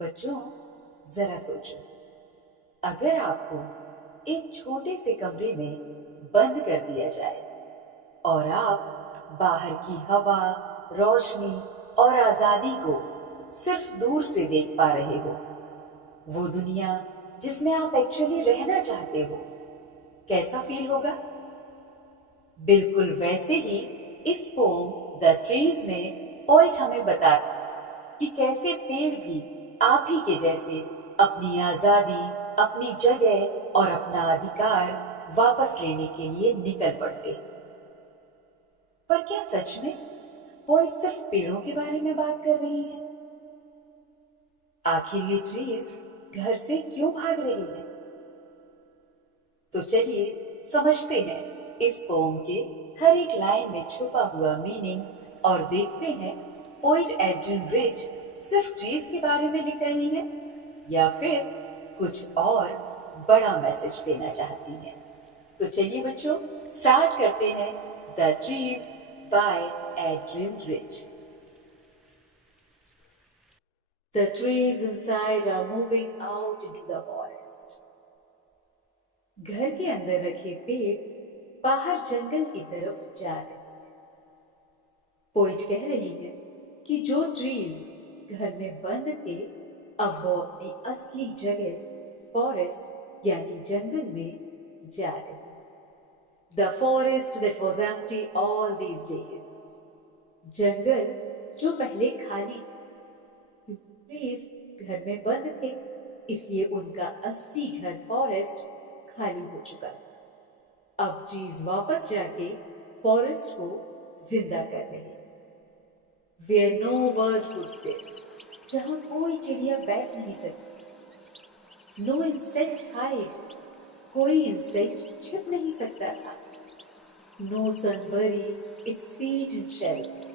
बच्चों, जरा सोचो, अगर आपको एक छोटे से कमरे में बंद कर दिया जाए और आप बाहर की हवा, रोशनी और आजादी को सिर्फ दूर से देख पा रहे हो, वो दुनिया जिसमें आप एक्चुअली रहना चाहते हो, कैसा फील होगा? बिल्कुल वैसे ही इस पोम द ट्रीज में पोइट हमें बताता कि कैसे पेड़ भी आप ही के जैसे अपनी आजादी, अपनी जगह और अपना अधिकार वापस लेने के लिए निकल पड़ते हैं। पर क्या सच में पोइट सिर्फ पेड़ों के बारे में बात कर रही है? आखिर ये ट्रीज घर से क्यों भाग रही है? तो चलिए समझते हैं इस पोम के हर एक लाइन में छुपा हुआ मीनिंग और देखते हैं पोइट एड्रिन रिच सिर्फ ट्रीज के बारे में लिख रही हैं या फिर कुछ और बड़ा मैसेज देना चाहती हैं। तो चलिए बच्चों, स्टार्ट करते हैं the trees by Adrienne Rich. The trees inside are moving out into the forest. घर के अंदर रखे पेड़ बाहर जंगल की तरफ जा रहे हैं। पोइट कह रही है कि जो ट्रीज घर में बंद थे, अब वो अपनी असली जगह फॉरेस्ट यानी जंगल में जा रहे हैं। The forest that was empty all these days. जंगल जो पहले खाली था। ट्रीज घर में बंद थे, इसलिए उनका असली घर फॉरेस्ट खाली हो चुका था। अब ट्रीज वापस जाके फॉरेस्ट को जिंदा कर रहे हैं। Where no bird could sit, जहां कोई चिड़िया बैठ नहीं सकती। No insect hide, कोई इंसेक्ट छिप नहीं सकता था। No sun bury its feet in shelter,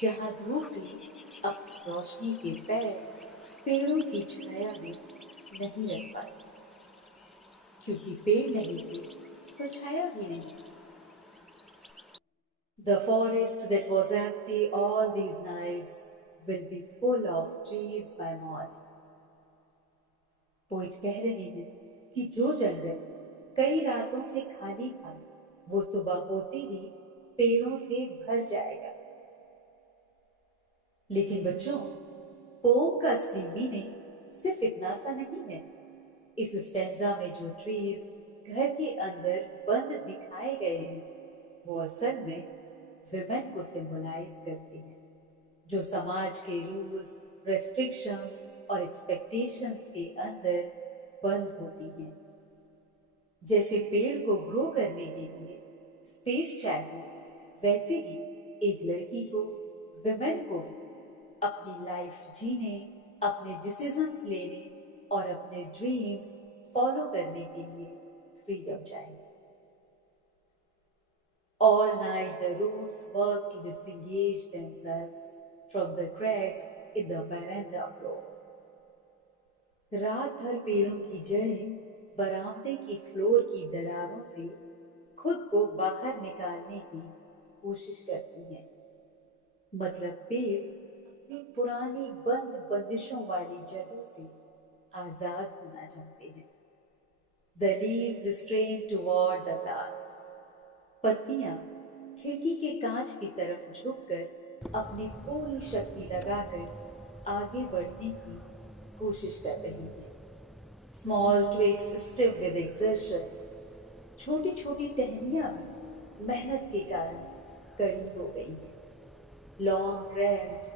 जहां धूप भी अपनी रोशनी के पैर पेड़ों की छाया में नहीं रख पाती, क्योंकि पेड़ नहीं थे तो छाया भी नहीं। The forest that was empty all these nights will be full of trees by morning. Poet कह रही है कि जो जंगल कई रातों से खाली था, वो सुबह होते ही पेड़ों से भर जाएगा। लेकिन बच्चों, पोम का असली मीनिंग सिर्फ इतना सा नहीं है। इस स्टेंजा में जो ट्रीज घर के अंदर बंद दिखाए गए हैं, वो असल में विमेन को सिंबलाइज करते हैं, जो समाज के रूल्स, रेस्ट्रिक्शंस और एक्सपेक्टेशंस के अंदर बंद होती हैं। जैसे पेड़ को ग्रो करने के लिए स्पेस चाहिए, वैसे ही एक लड़की को, विमेन को भी अपनी लाइफ जीने, अपने डिसीजंस लेने और अपने ड्रीम्स फॉलो करने के लिए फ्रीडम चाहिए। All night the roots work to disengage themselves from the cracks in the veranda floor. रात भर पेड़ों की जड़ें बरामदे की फ्लोर की दरारों से खुद को बाहर निकालने की कोशिश करती हैं। मतलब पेड़ अपनी पुरानी बंद बंदिशों वाली जगह से आजाद होना चाहते हैं। The leaves strain toward the glass. पत्तियां खिड़की के कांच की तरफ झुककर अपनी पूरी शक्ति लगाकर आगे बढ़ने की कोशिश कर रही है। Small twigs stiff with exertion. छोटी छोटी टहनियां भी मेहनत के कारण कड़ी हो गई हैं। Long cramped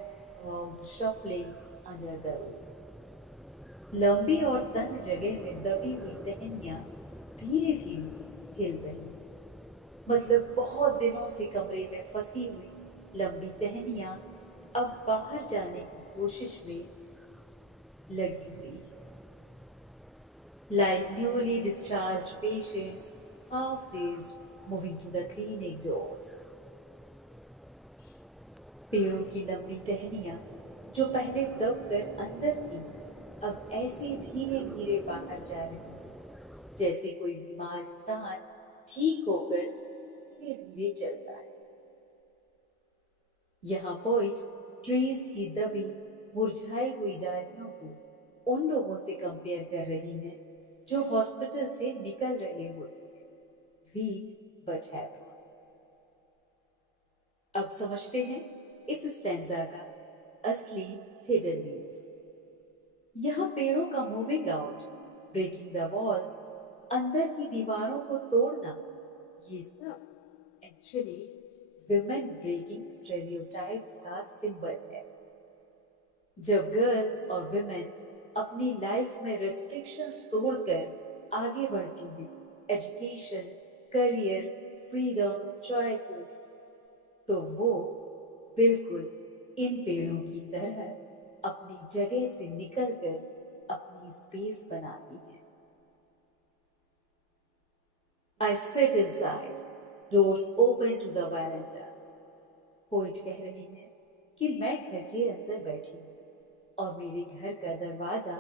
arms shuffling under the roots. लंबी और तंग जगह में दबी हुई टहनियां धीरे धीरे हिल रही हैं। मतलब बहुत दिनों से कमरे में फंसी हुई लंबी टहनियां अब बाहर जाने की कोशिश में लगी हुई है। Like newly discharged patients, half dazed, moving to the clinic doors. पेड़ों की लंबी टहनियां जो पहले दबकर अंदर थी, अब ऐसे धीरे धीरे बाहर जा रही है, जैसे कोई बीमार इंसान ठीक होकर धीरे धीरे चलता है। यहाँ पोइट ट्रीज की दबी मुरझाई हुई डालियों को उन लोगों से कंपेयर कर रही हैं जो हॉस्पिटल से निकल रहे होते हैं, वीक बट हैप्पी। अब समझते हैं इस स्टैंजा का असली हिडन मीनिंग। यहाँ पेड़ों का moving out, breaking the walls, अंदर की दीवारों को तोड़ना, ये सब एक्चुअली विमेन ब्रेकिंग स्टेरियोटाइप्स का सिंबल है। जब गर्ल्स और विमेन अपनी लाइफ में रिस्ट्रिक्शंस तोड़कर आगे बढ़ती हैं, एजुकेशन, करियर, फ्रीडम, चॉइसेस, तो वो बिल्कुल इन पेड़ों की तरह अपनी जगह से निकलकर अपनी स्पेस बनाती है। I sit inside, doors open to the veranda. Poet कह रही है कि मैं घर के अंदर बैठी हूँ और मेरे घर का दरवाजा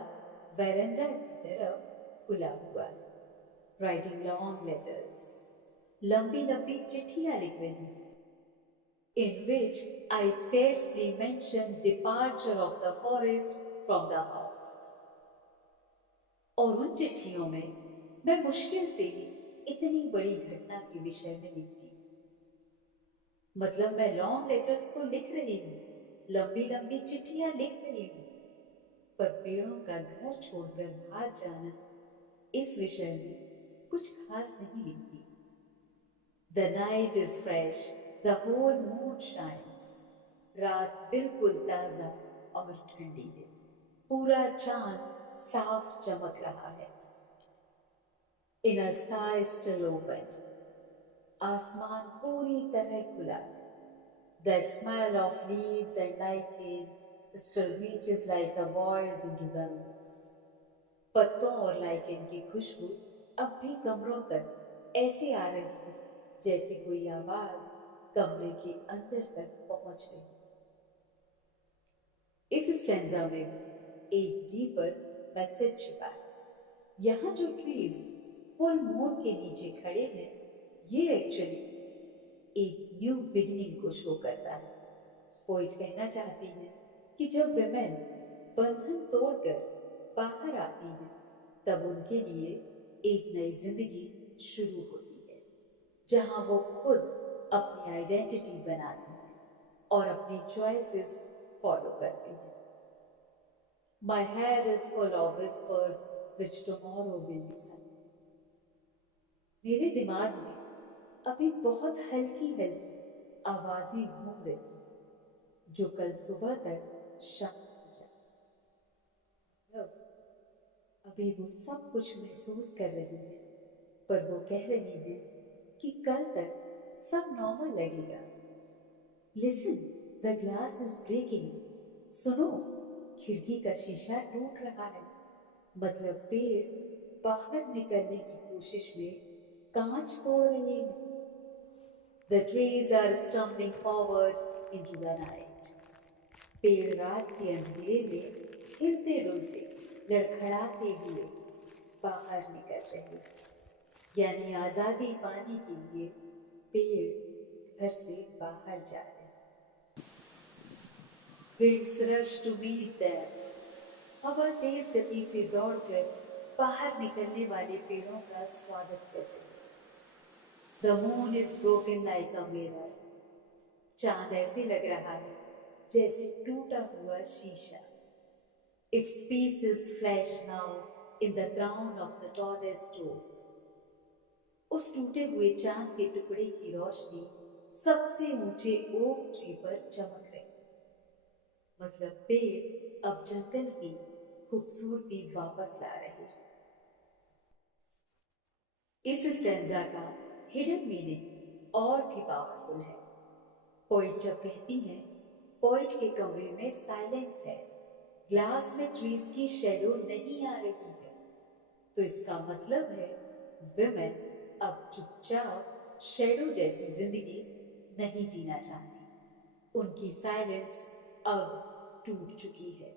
वेरेंडा की तरफ खुला हुआ है। राइटिंग लॉन्ग लेटर्स, लंबी लंबी चिट्ठियां लिख रही हूँ, in which I scarcely mention departure of the forest from the house. और उन चिट्ठियों में मैं मुश्किल से ही इतनी बड़ी घटना के विषय में लिखती हूँ। मतलब मैं लॉन्ग लेटर्स तो लिख रही हूँ, लंबी लंबी चिट्ठियां लिख रही हूँ, पर पेड़ों का घर छोड़कर भाग जाना, इस विषय में कुछ खास नहीं लिखती। The night is fresh, the whole moon shines. रात बिल्कुल ताजा और ठंडी है, पूरा चांद साफ चमक रहा है। In a sky still open, आसमान पूरी तरह खुला है। The smell of leaves and lichen still reaches like a voice into the rooms. पत्तों और लाइकेन की खुशबू अब भी कमरों तक ऐसे आ रही है जैसे कोई आवाज कमरे के अंदर तक पहुंच रही है। इस स्टैंजा में भी एक डीपर मैसेज छिपा है। यहाँ जो ट्रीज फुल मून के नीचे खड़े हैं, ये एक्चुअली एक न्यू बिगिनिंग को शो करता है। पोइट कहना चाहती है कि जब विमेन बंधन तोड़कर बाहर आती हैं, तब उनके लिए एक नई जिंदगी शुरू होती है, जहां वो खुद अपनी आइडेंटिटी बनाती हैं और अपनी चॉइसेस फॉलो करती हैं। My head is full of whispers which tomorrow will be sunny. मेरे दिमाग में अभी बहुत हल्की हल्की आवाजें घूम रही हैं जो कल सुबह तक शांत हो जाए। अभी वो सब कुछ महसूस कर रही है, पर वो कह रही है कि कल तक सब नॉर्मल लगेगा। Listen, the glass is breaking. सुनो, खिड़की का शीशा टूट रहा है। मतलब पेड़ बाहर निकलने की कोशिश में कांच तोड़ रहे हैं। The trees are stumbling forward into the night. पेड़ रात के अंधेरे में हिलते डुलते, लड़खड़ाते हुए बाहर निकल रहे हैं। यानी आजादी पाने के लिए पेड़ घर से बाहर जा रहे हैं। Winds rush to meet them. हवा तेज गति से दौड़कर बाहर निकलने वाले पेड़ों का स्वागत करते हैं। The moon is broken like a mirror. चांद ऐसे लग रहा है जैसे टूटा हुआ शीशा। Its pieces flash now in the crown of the tallest oak. उस टूटे हुए चांद के टुकड़े की रोशनी सबसे ऊंचे ओक ट्री पर चमक रही। मतलब पेड़ अब जंगल की खूबसूरती वापस ला रहे हैं। इस स्टैंजा का हिडन मीनिंग और भी पावरफुल है। पोइट जब कहती है पोइट के कमरे में साइलेंस है, ग्लास में ट्रीज की शैडो नहीं आ रही है, तो इसका मतलब है विमेन अब चुपचाप शैडो जैसी जिंदगी नहीं जीना चाहती। उनकी साइलेंस अब टूट चुकी है।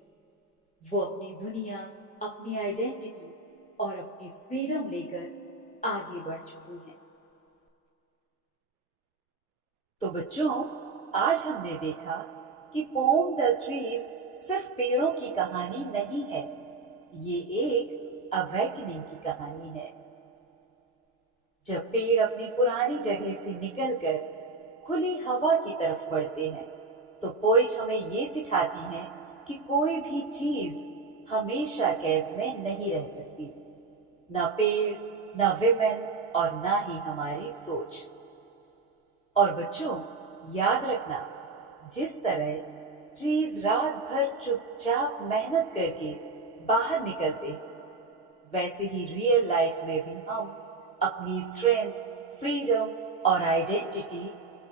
वो अपनी दुनिया, अपनी आइडेंटिटी और अपनी फ्रीडम लेकर आगे बढ़ चुकी हैं। तो बच्चों, आज हमने देखा कि पोम द ट्रीज सिर्फ पेड़ों की कहानी नहीं है, ये एक अवेकनिंग की कहानी है। जब पेड़ अपनी पुरानी जगह से निकलकर खुली हवा की तरफ बढ़ते हैं, तो पोइट हमें ये सिखाती हैं कि कोई भी चीज हमेशा कैद में नहीं रह सकती, ना पेड़, ना विमेन और ना ही हमारी सोच। और बच्चों, याद रखना, जिस तरह ट्रीज रात भर चुपचाप मेहनत करके बाहर निकलते, वैसे ही रियल लाइफ में भी हम अपनी स्ट्रेंथ, फ्रीडम और आइडेंटिटी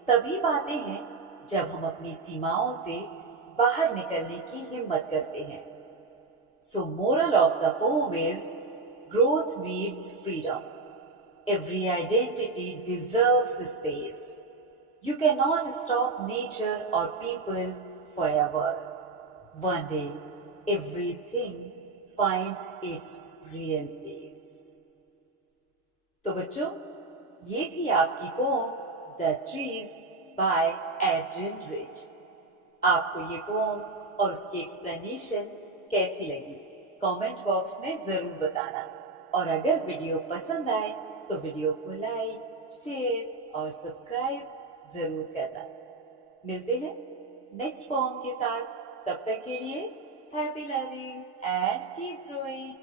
तभी पाते हैं जब हम अपनी सीमाओं से बाहर निकलने की हिम्मत करते हैं। सो moral of the pome is growth needs freedom. Every identity deserves space. You cannot stop nature or people forever. One day, everything finds its real place. तो बच्चों, ये थी आपकी poem the trees by Adrienne Rich. आपको ये pome और उसकी explanation कैसी लगी, कमेंट बॉक्स में जरूर बताना। और अगर वीडियो पसंद आए तो वीडियो को लाइक, शेयर और सब्सक्राइब जरूर करना। मिलते हैं नेक्स्ट पोम के साथ। तब तक के लिए happy learning and keep growing.